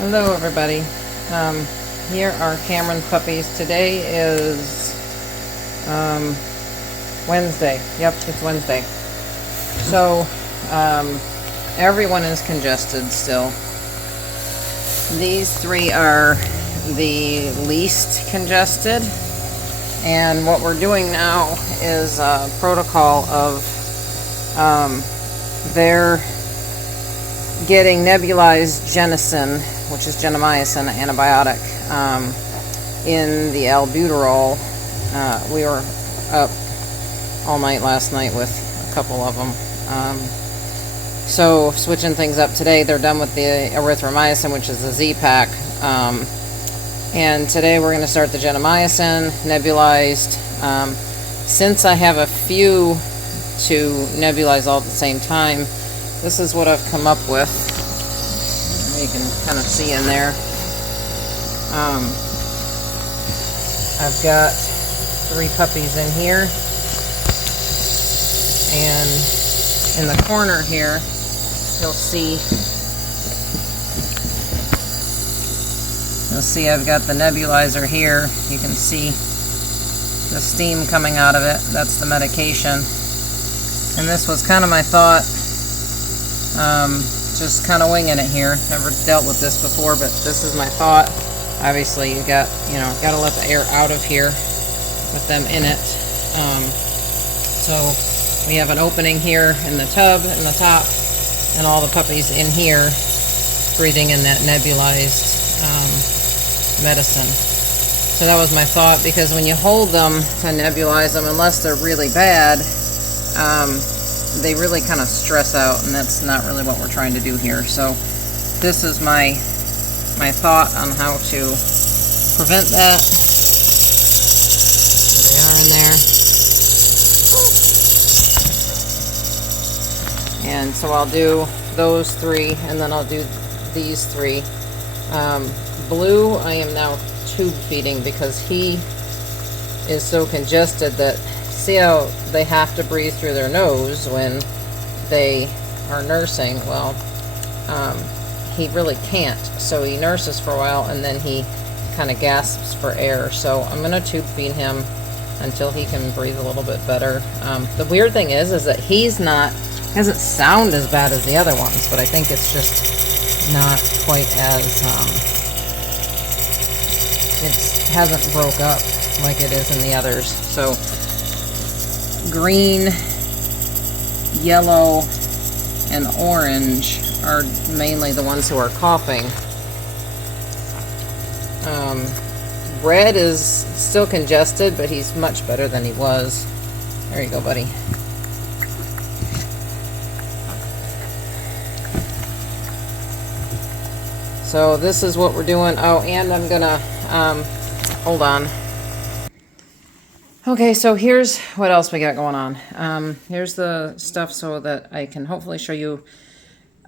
Hello everybody. Here are Cameron's puppies. Today is Wednesday. Yep, it's Wednesday. So everyone is congested still. These three are the least congested, and what we're doing now is a protocol of they're getting nebulized genicin, which is gentamicin, an antibiotic, in the albuterol. We were up all night last night with a couple of them. So switching things up today, they're done with the erythromycin, which is the Z-Pack. And today we're going to start the gentamicin, nebulized. Since I have a few to nebulize all at the same time, this is what I've come up with. You can kind of see in there. I've got 3 puppies in here. And in the corner here, you'll see I've got the nebulizer here. You can see the steam coming out of it. That's the medication. And this was kind of my thought. Just kind of winging it here. Never dealt with this before, but this is my thought. Obviously, you got to let the air out of here with them in it. So we have an opening here in the tub in the top, and all the puppies in here breathing in that nebulized medicine. So that was my thought, because when you hold them to nebulize them, unless they're really bad, they really kind of stress out, and that's not really what we're trying to do here. So this is my thought on how to prevent that. There they are in there. And so I'll do those 3, and then I'll do these 3. Blue, I am now tube feeding because he is so congested that, see how they have to breathe through their nose when they are nursing? Well, he really can't. So he nurses for a while, and then he kind of gasps for air. So I'm going to tube feed him until he can breathe a little bit better. The weird thing is that doesn't sound as bad as the other ones, but I think it's just not quite as, it hasn't broke up like it is in the others. So green, yellow, and orange are mainly the ones who are coughing. Red is still congested, but he's much better than he was. There you go, buddy. So this is what we're doing. Oh, and I'm gonna, hold on. Okay, so here's what else we got going on. Here's the stuff so that I can hopefully show you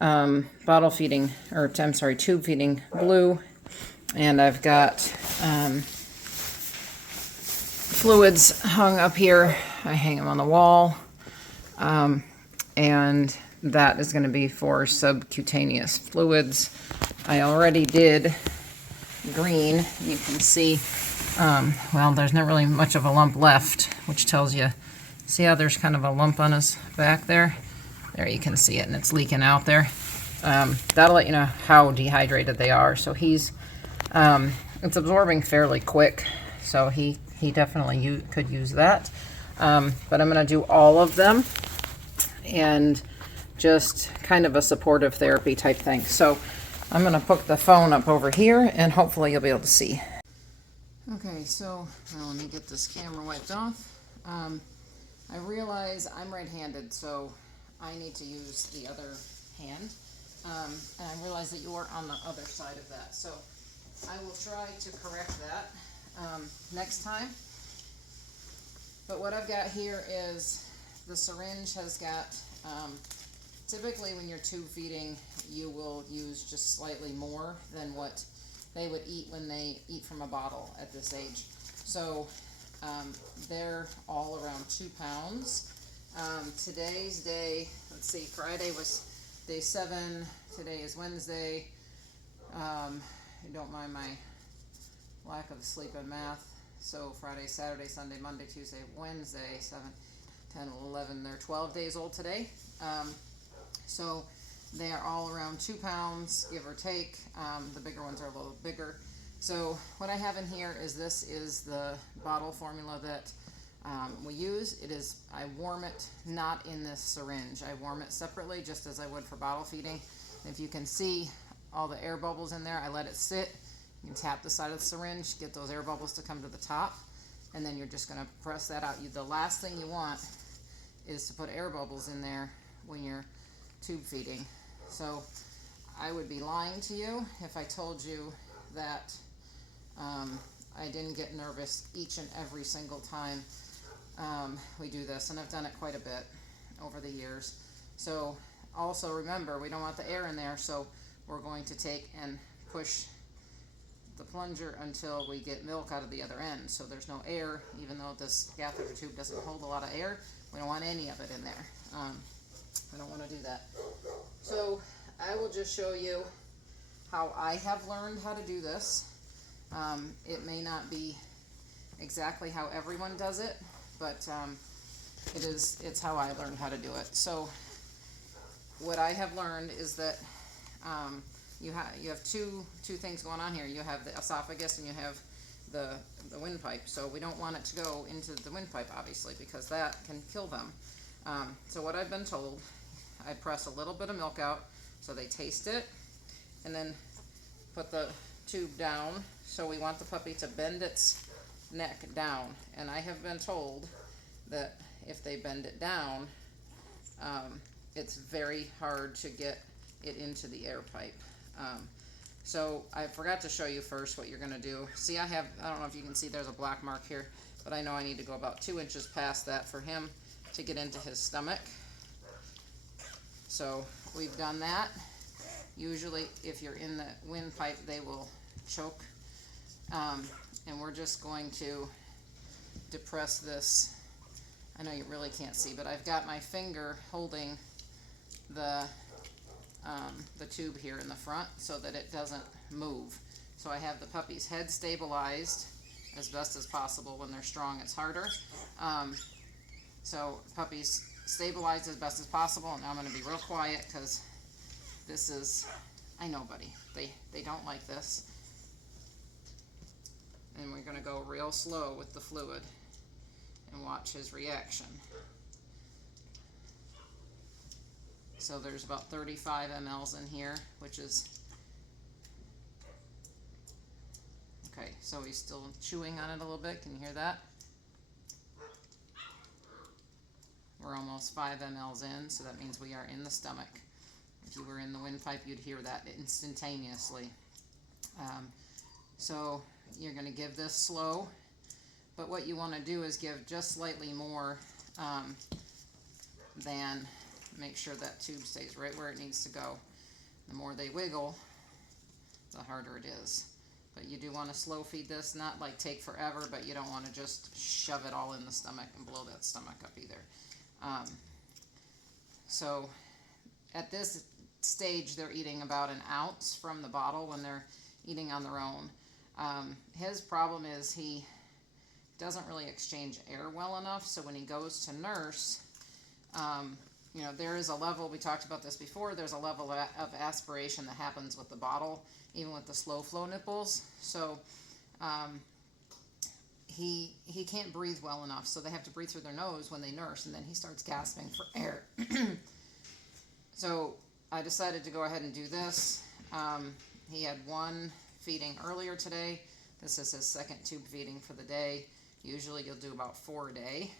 bottle feeding, or I'm sorry, tube feeding Blue. And I've got fluids hung up here. I hang them on the wall. And that is going to be for subcutaneous fluids. I already did green. You can see, well, there's not really much of a lump left, which tells you, see how there's kind of a lump on his back there? There, you can see it, and it's leaking out there. That'll let you know how dehydrated they are. So he's, it's absorbing fairly quick, so he definitely could use that. But I'm going to do all of them, and just kind of a supportive therapy type thing. So I'm going to put the phone up over here, and hopefully you'll be able to see. Okay, so now let me get this camera wiped off. I realize I'm right-handed, so I need to use the other hand. And I realize that you're on the other side of that. So I will try to correct that next time. But what I've got here is the syringe has got, typically when you're tube feeding, you will use just slightly more than what they would eat when they eat from a bottle at this age. So they're all around 2 pounds. Today's day, let's see, Friday was day 7, today is Wednesday. You don't mind my lack of sleep and math. So Friday, Saturday, Sunday, Monday, Tuesday, Wednesday, 7, 10, 11, they're 12 days old today. So they are all around 2 pounds, give or take. The bigger ones are a little bigger. So what I have in here is, this is the bottle formula that we use. It is, I warm it not in this syringe. I warm it separately, just as I would for bottle feeding. If you can see all the air bubbles in there, I let it sit. You can tap the side of the syringe, get those air bubbles to come to the top, and then you're just going to press that out. The last thing you want is to put air bubbles in there when you're tube feeding. So I would be lying to you if I told you that I didn't get nervous each and every single time we do this, and I've done it quite a bit over the years. So also remember, we don't want the air in there, so we're going to take and push the plunger until we get milk out of the other end. So there's no air, even though this catheter tube doesn't hold a lot of air. We don't want any of it in there. I don't want to do that. So I will just show you how I have learned how to do this. It may not be exactly how everyone does it, but it's how I learned how to do it. So what I have learned is that you have two things going on here. You have the esophagus and you have the windpipe. So we don't want it to go into the windpipe, obviously, because that can kill them. So what I've been told, I press a little bit of milk out so they taste it, and then put the tube down. So we want the puppy to bend its neck down. And I have been told that if they bend it down, it's very hard to get it into the air pipe. So I forgot to show you first what you're going to do. See, I don't know if you can see, there's a black mark here, but I know I need to go about 2 inches past that for him to get into his stomach. So we've done that. Usually if you're in the windpipe, they will choke. And we're just going to depress this. I know you really can't see, but I've got my finger holding the tube here in the front so that it doesn't move. So I have the puppy's head stabilized as best as possible. When they're strong, it's harder. So puppies stabilized as best as possible. And now I'm going to be real quiet because this is, I know, buddy, they don't like this. And we're going to go real slow with the fluid and watch his reaction. So there's about 35 mLs in here, which is, okay, so he's still chewing on it a little bit. Can you hear that? We're almost 5 mLs in, so that means we are in the stomach. If you were in the windpipe, you'd hear that instantaneously. So you're going to give this slow, but what you want to do is give just slightly more than, make sure that tube stays right where it needs to go. The more they wiggle, the harder it is. But you do want to slow feed this, not like take forever, but you don't want to just shove it all in the stomach and blow that stomach up either. So at this stage, they're eating about an ounce from the bottle when they're eating on their own. His problem is he doesn't really exchange air well enough, so when he goes to nurse, you know, there is a level, we talked about this before, there's a level of aspiration that happens with the bottle, even with the slow flow nipples. So he can't breathe well enough, so they have to breathe through their nose when they nurse, and then he starts gasping for air. So I decided to go ahead and do this. He had one feeding earlier today. This is his second tube feeding for the day. Usually you'll do about 4 a day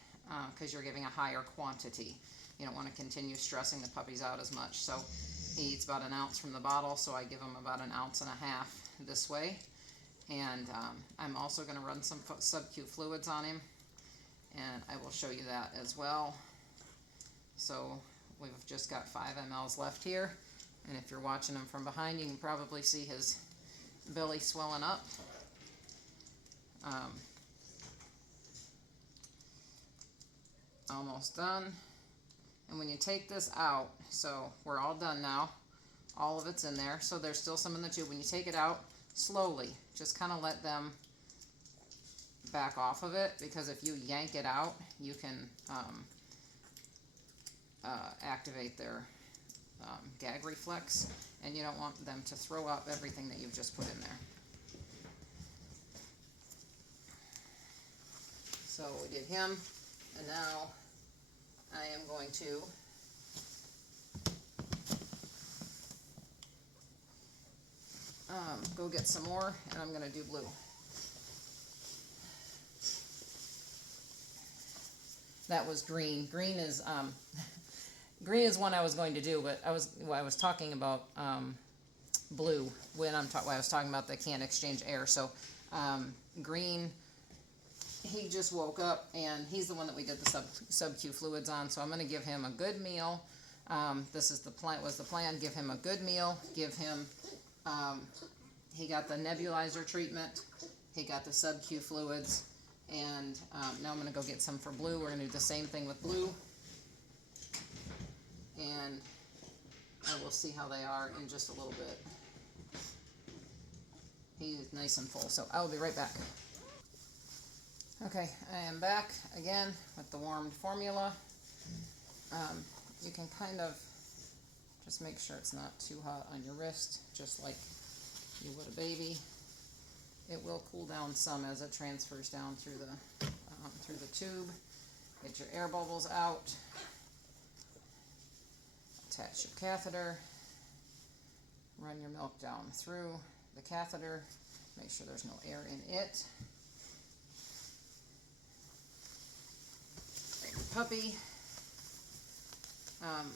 because you're giving a higher quantity. You don't want to continue stressing the puppies out as much. So he eats about an ounce from the bottle, so I give him about an ounce and a half this way. And I'm also going to run some sub-Q fluids on him, and I will show you that as well. So we've just got 5 mLs left here, and if you're watching him from behind, you can probably see his belly swelling up. Almost done. And when you take this out, so we're all done now. all of it's in there. So there's still some in the tube. When you take it out, slowly, just kind of let them back off of it, because if you yank it out, you can activate their gag reflex, and you don't want them to throw up everything that you've just put in there. So we did him, and now I am going to go get some more, and I'm going to do blue. That was green. Green is green is one I was going to do, but I was talking about blue when I was talking about the can exchange air. So green, he just woke up, and he's the one that we did the sub-Q fluids on. So I'm going to give him a good meal. This is the plan. Was the plan? Give him a good meal. Give him. He got the nebulizer treatment. He got the sub-Q fluids. And now I'm going to go get some for blue. We're going to do the same thing with blue. And I will see how they are in just a little bit. He's nice and full, so I will be right back. Okay, I am back again with the warmed formula. You can kind of just make sure it's not too hot on your wrist, just like you would a baby. It will cool down some as it transfers down through the tube. Get your air bubbles out. Attach your catheter. Run your milk down through the catheter. Make sure there's no air in it. Bring your puppy.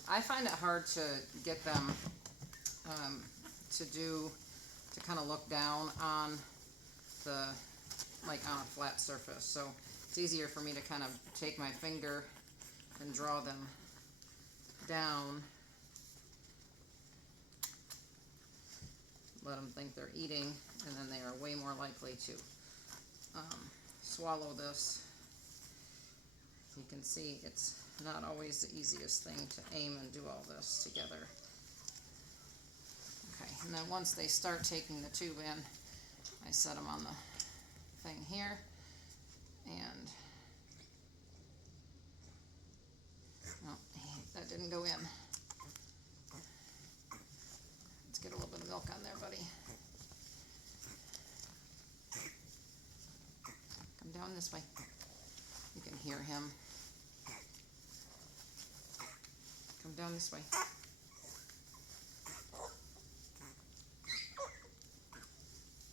I find it hard to get them to kind of look down on on a flat surface. So it's easier for me to kind of take my finger and draw them down. Let them think they're eating, and then they are way more likely to swallow this. You can see it's not always the easiest thing to aim and do all this together. Okay, and then once they start taking the tube in, I set them on the thing here, and oh, that didn't go in. Let's get a little bit of milk on there, buddy. Come down this way. You can hear him. Come down this way.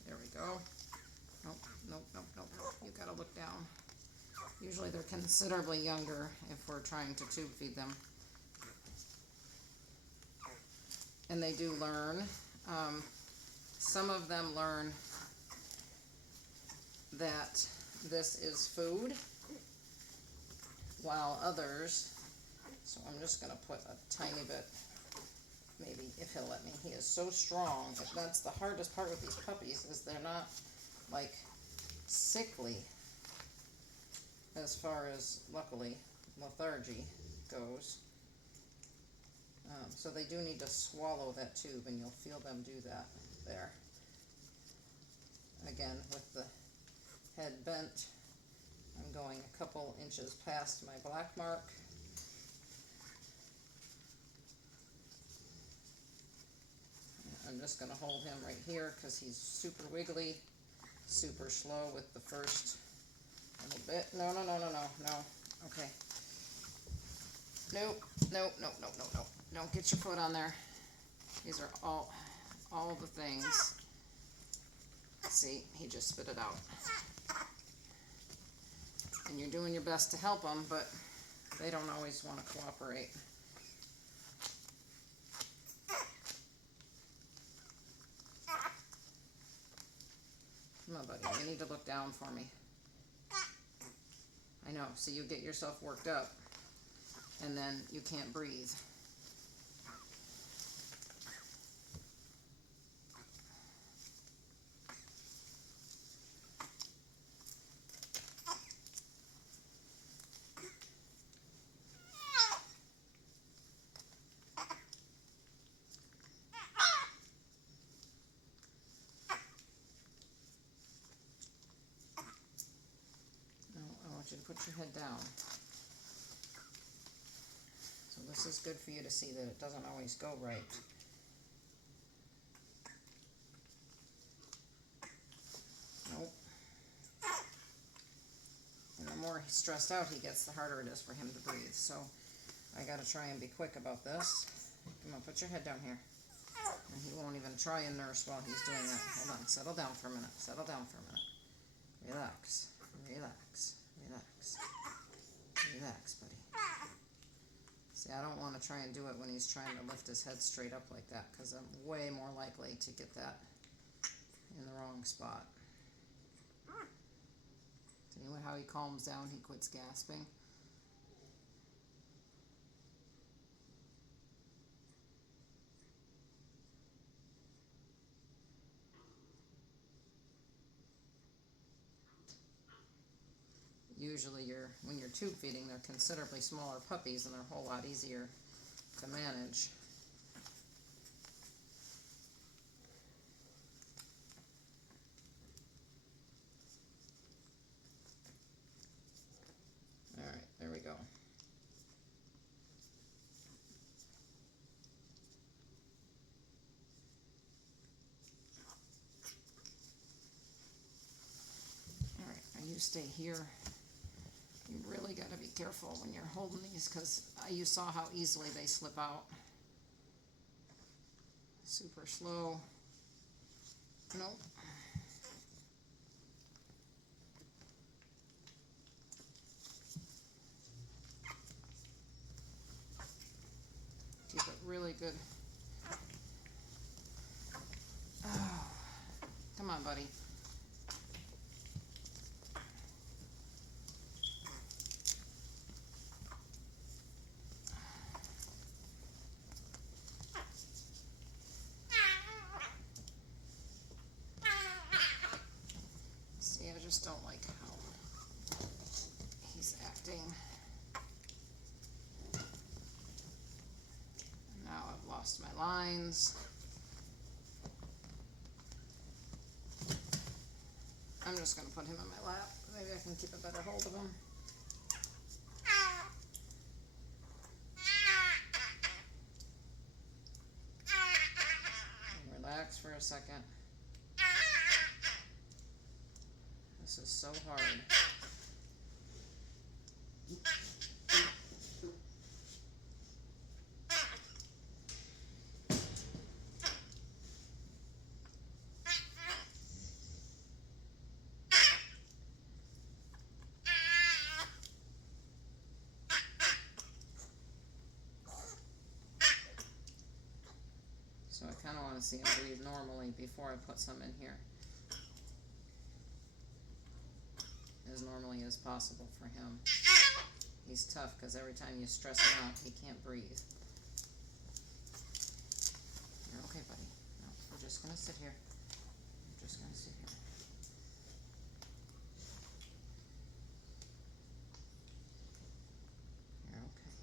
There we go. Nope, nope, nope, nope, nope. You gotta look down. Usually they're considerably younger if we're trying to tube feed them. And they do learn. Some of them learn that this is food, while others, so I'm just going to put a tiny bit, maybe, if he'll let me. He is so strong. That's the hardest part with these puppies, is they're not, like, sickly as far as, luckily, lethargy goes. So they do need to swallow that tube, and you'll feel them do that there. Again, with the head bent, I'm going a couple inches past my black mark. I'm just going to hold him right here because he's super wiggly, super slow with the first little bit. No, no, no, no, no, no. Okay. Nope, nope, nope, nope, nope, nope. Don't get your foot on there. These are all the things. See, he just spit it out. And you're doing your best to help them, but they don't always want to cooperate. Come on, buddy. You need to look down for me. I know. So you get yourself worked up, and then you can't breathe. put your head down. So this is good for you to see that it doesn't always go right. Nope. And the more stressed out he gets, the harder it is for him to breathe. So I gotta try and be quick about this. Come on, put your head down here. And he won't even try and nurse while he's doing that. Hold on, settle down for a minute. Settle down for a minute. Relax, relax, relax. Relax, buddy. See, I don't want to try and do it when he's trying to lift his head straight up like that, because I'm way more likely to get that in the wrong spot. See how he calms down? He quits gasping. Usually when you're tube feeding, they're considerably smaller puppies and they're a whole lot easier to manage. All right, there we go. All right, now you stay here. You really got to be careful when you're holding these, because you saw how easily they slip out. Super slow. Nope. Keep it really good. Oh, come on, buddy. See, I just don't like how he's acting. And now I've lost my lines. I'm just going to put him in my lap. Maybe I can keep a better hold of him. And relax for a second. This is so hard. So I kind of want to see him breathe normally before I put some in here. As normally as possible for him. He's tough because every time you stress him out, he can't breathe. You're okay, buddy. No, we're just going to sit here. We're just going to sit here. You're okay.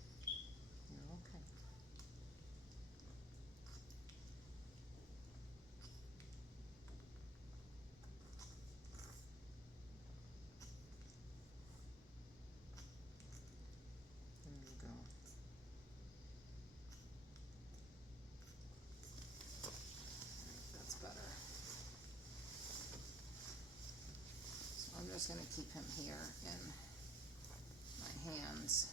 You're okay. There you go. That's better. So I'm just going to keep him here in my hands.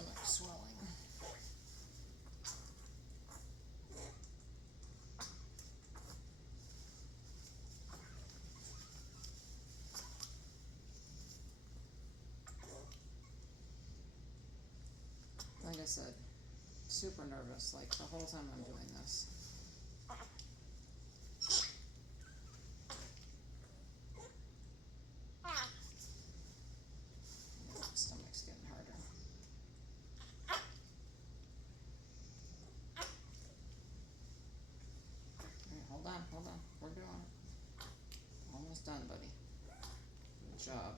stomach swelling. Like I said, super nervous, like the whole time I'm doing this. Yeah, the stomach's getting harder. Alright, hold on. We're doing it. Almost done, buddy. Good job.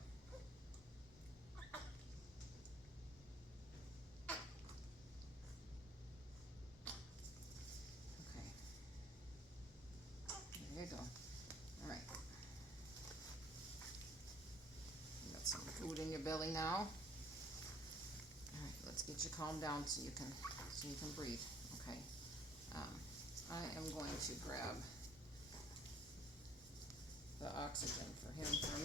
Okay. There you go. Alright. You got some food in your belly now. Alright, let's get you calmed down so you can breathe. Okay. I am going to grab the oxygen for him for a